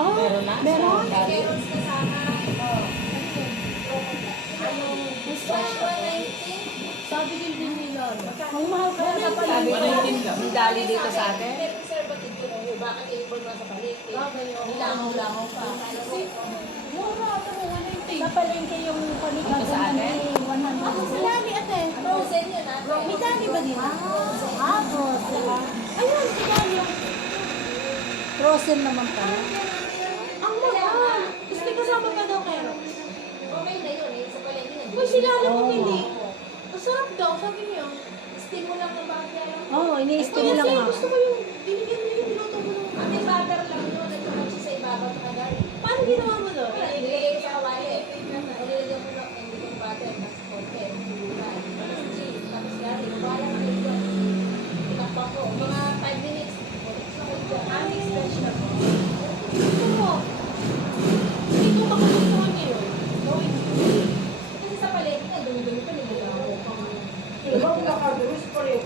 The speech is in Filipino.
Oh, Meron na? meron? Sa dali? Carrots kasama. Sabi din nila. Ang mahal kaya sa Sabi ko, palengke. may dali dito sa atin. May conservative ko nung bakit i-import mo sa palengke? Nilangaw-langaw pa. Mura ito mo, 190. Sa palengke yung panigagan Ito sa atin? 100. Ako sa dali ate. Frozen yun ah. May dali ba dito? Frozen. Ayun, si dali yung frozen naman pala. Ang mahal. Gusto kasama ka daw kayo. Okay na yun eh. Sa palengke na. Kung sila alam mo hindi. Masarap daw, sabi niyo. Steam mo lang ng bagay. Oo, ini-steam Kaya lang sa'yo, nga. gusto ko yung binigyan mo yung luto mo nung ate butter lang yun. At saka siya sa ibabaw sa garlic. Paano ginawa mo doon? Kaya nilagay ko sa kawali eh. Nilagay ko ng yung butter. Tapos konti. Tapos cheese. Tapos garlic. Wala na ito. Tinakpan ko. Mga 5 minutes. Mix vegetable. Gusto mo? Hindi ko makagustuhan niyo yun. Gawin mo. Kasi sa palengke nga, dumi-dumi pa nilagay ko. Diba, nakagawas pa rin.